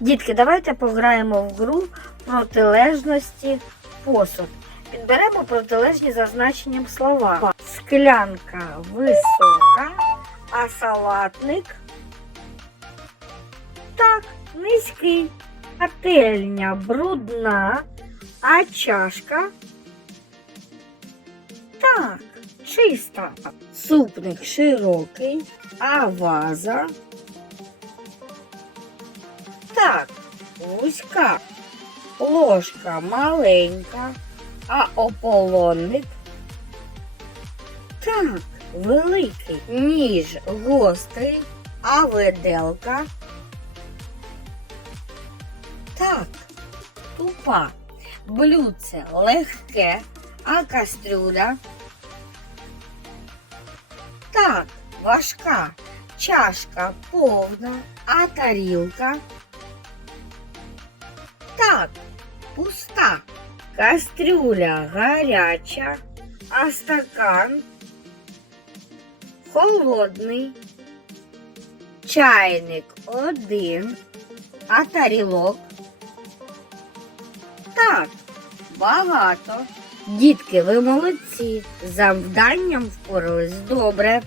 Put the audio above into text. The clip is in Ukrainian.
Дітки, давайте пограємо в гру протилежності посуд. Підберемо протилежні за значенням слова. Склянка висока, а салатник так, низький. Пательня брудна, а чашка так, чиста. Супник широкий, а ваза так, вузька. Ложка маленька, а ополонник так, великий. Ніж гострий, а виделка так, тупа. Блюдце легке, а кастрюля так, важка. Чашка повна, а тарілка так, пуста. Кастрюля гаряча, а стакан холодний. Чайник один, а тарілок так, багато. Дітки, ви молодці. Завданням впорались добре.